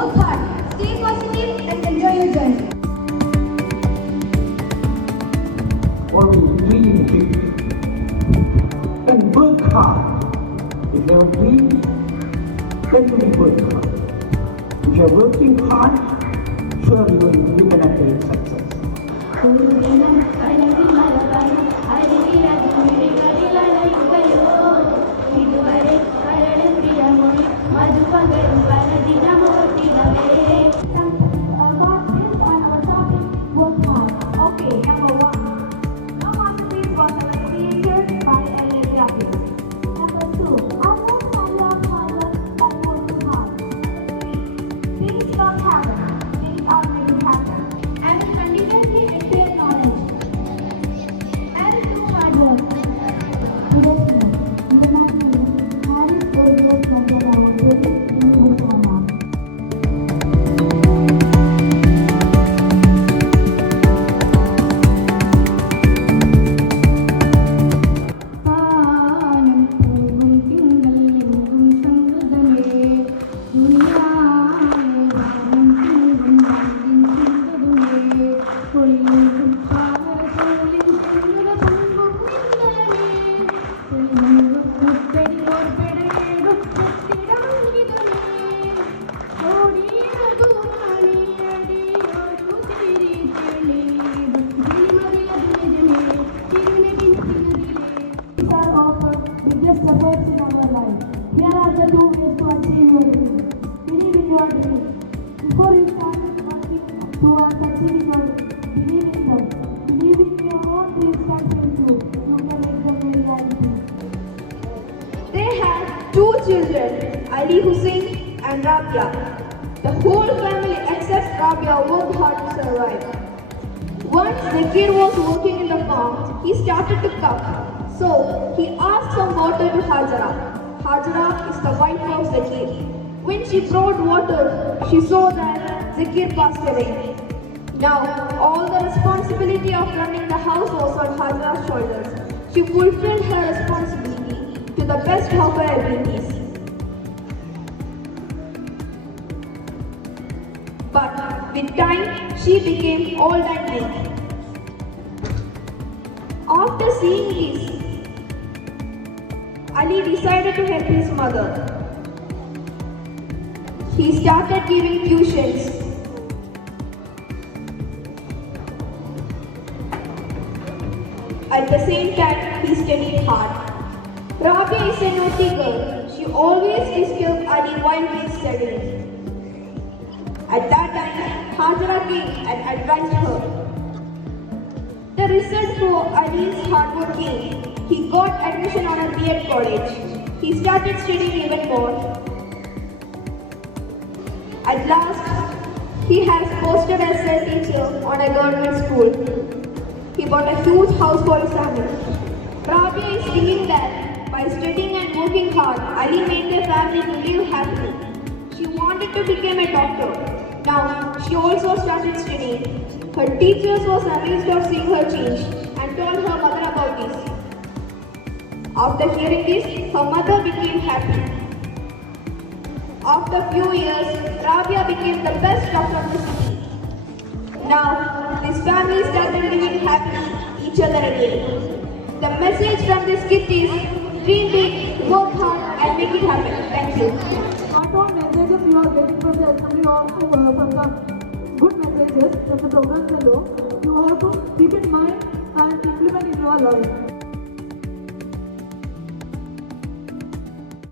Work hard, stay positive, and enjoy your journey. Always dream big and work hard. If you have dream, then you work hard. If you are working hard, surely you can attain success. Okay, number one. No masterpiece was ever created by any graphics. Number two. Others can learn hard work and work hard. Things don't happen. Things are made to happen. And will continuously acquire knowledge. And do hard work. Biggest efforts in our life. Here are the two ways to achieve your dream. Believe in your dream. Before you start working towards achieving your dream, believe in them. Believe in your own dreams can come true. You can make them a reality. They had two children, Ali Hussein and Rabia. The whole family except Rabia worked hard to survive. Once the kid was working in the farm, he started to cough. So he asked some water to Hajara. Hajara is the wife of Zakir. When she brought water, she saw that Zakir passed away. Now, all the responsibility of running the house was on Hajara's shoulders. She fulfilled her responsibility to the best of her abilities. But with time, she became old and weak. After seeing this, Ali decided to help his mother. He started giving tuitions. At the same time, he studied hard. Rabia is a naughty girl. She always disturbed Ali while he is studying. At that time, Hajara came and advised her. The result for Ali's hard work came. He got admission on a B.Ed college. He started studying even more. At last, he has posted as a teacher on a government school. He bought a huge house for his family. Rabia is thinking that by studying and working hard, Ali made their family to live happily. She wanted to become a doctor. Now, she also started studying. Her teachers was amazed of seeing her change and told her mother about this. After hearing this, her mother became happy. After few years, Rabia became the best doctor of the city. Now, this family started living happily each other again. The message from this skit is, dream big, work hard and make it happen. Thank you. Not all messages you are getting from the assembly or from the good messages from the program below, you have to keep in mind and implement in your life.